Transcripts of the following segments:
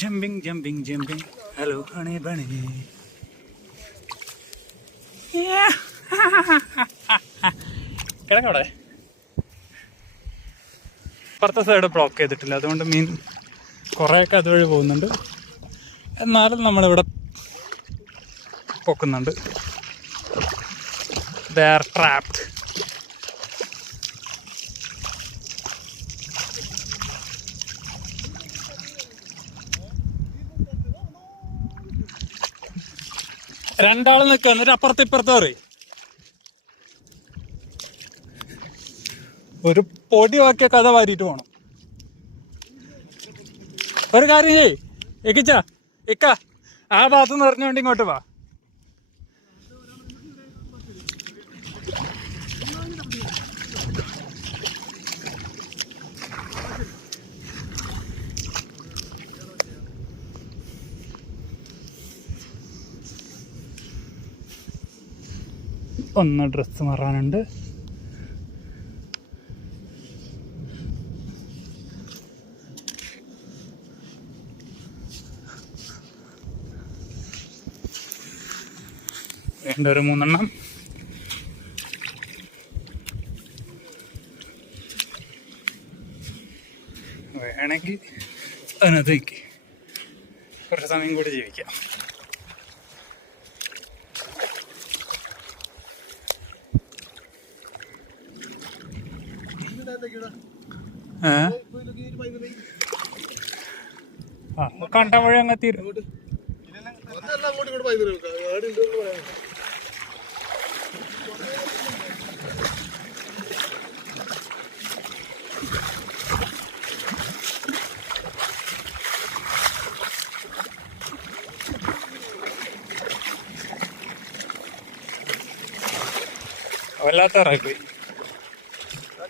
Jumping jumping jumping hello honey bunny കിടക്കവിടെ. ഇപ്പുറത്തെ side block ചെയ്തിട്ടില്ല. അതുകൊണ്ട് മീൻ കുറേയൊക്കെ അതുവഴി പോകുന്നുണ്ട്. എന്നാലും നമ്മളിവിടെ പൊക്കുന്നുണ്ട്. ദേ ആർ ട്രാപ്ഡ് രണ്ടാൾ നിൽക്കുക എന്നിട്ട് അപ്പുറത്ത് ഇപ്പുറത്ത് പറയും. ഒരു പൊടി വാക്കിയ കഥ വാരിയിട്ട് പോണം. ഒരു കാര്യം ചെയ് ഇക്കിച്ച ഇക്ക ആ ഭാഗത്ത് നിന്ന് എറിഞ്ഞുകൊണ്ട് ഇങ്ങോട്ട് വാ. ഒന്ന് ഡ്രസ്സ് മാറാനുണ്ട്. വേണ്ട ഒരു മൂന്നെണ്ണം. വേണമെങ്കിൽ അതിനകത്തേക്ക് കുറച്ച് സമയം കൂടി ജീവിക്കാം. കണ്ട വഴി അങ്ങ് തീരും. വല്ലാത്തറായി പോയി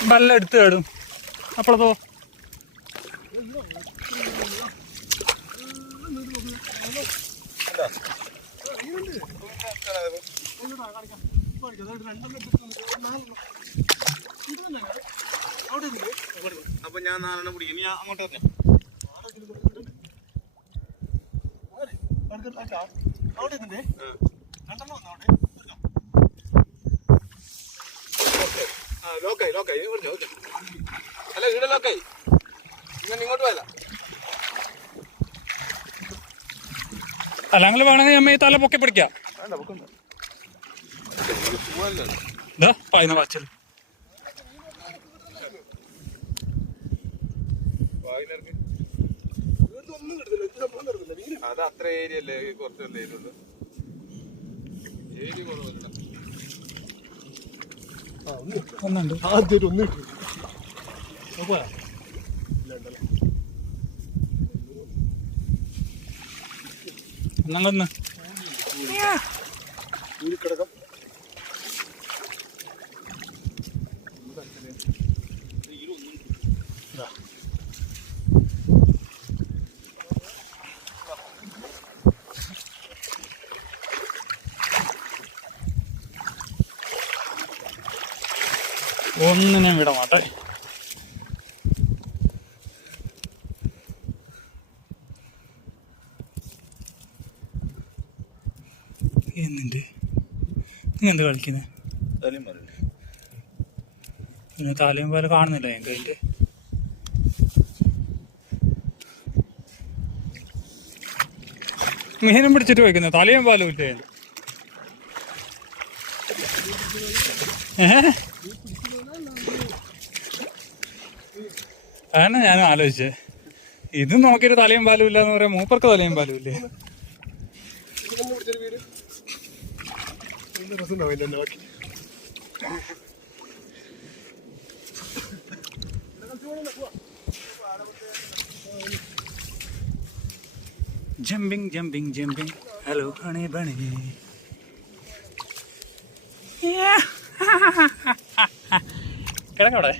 ബല്ലെടുക്കും ബല്ലെടുത്ത് കേടും. അപ്പോഴത്തോ അപ്പൊ ഞാൻ നാലെണ്ണം പിടിക്കും നീ അങ്ങോട്ട് തന്നെ ലോക്കായി ലോക്കായി. പറഞ്ഞോ അല്ല ഇവിടെ ലോക്കായി. ഇങ്ങനെ ഇങ്ങോട്ട് പോയല്ല അല്ലെങ്കിൽ വേണമെങ്കിൽ അമ്മ ഈ തല പൊക്കി പിടിക്കാം. വേണ്ട പൊക്കണ്ട പോവാനല്ലോ ഇതാ പായുന്ന വാച്ചൽ അത് അത്ര ഏരിയ അല്ലേ? കുറച്ചല്ലേ ഏരിയ ഏരിയ കുറവല്ല? ഒന്നുണ്ട് ആദ്യമായിട്ട് ഒന്ന് കിട്ടും എന്നങ്ങൊന്ന് കിടക്കാം ഒന്നിനും വിട മാട്ടെ. എന്നിട്ട് നീ എന്ത് കളിക്കുന്നത് പിന്നെ തലയും പോലെ കാണുന്നില്ല ഞങ്ങൾക്ക് അതിന്റെ? മീനും പിടിച്ചിട്ട് വയ്ക്കുന്നത് തലയും പാലും ഇല്ലേ? ഏഹ് അതന്നെ ഞാനും ആലോചിച്ചത്. ഇത് നോക്കിയിട്ട് തലയും പാലും ഇല്ല എന്ന് പറയാം മൂപ്പർക്ക് തലയും പാലും ഇല്ലേ? Jumping jumping jumping hello honey bunny കിടക്കവിടെ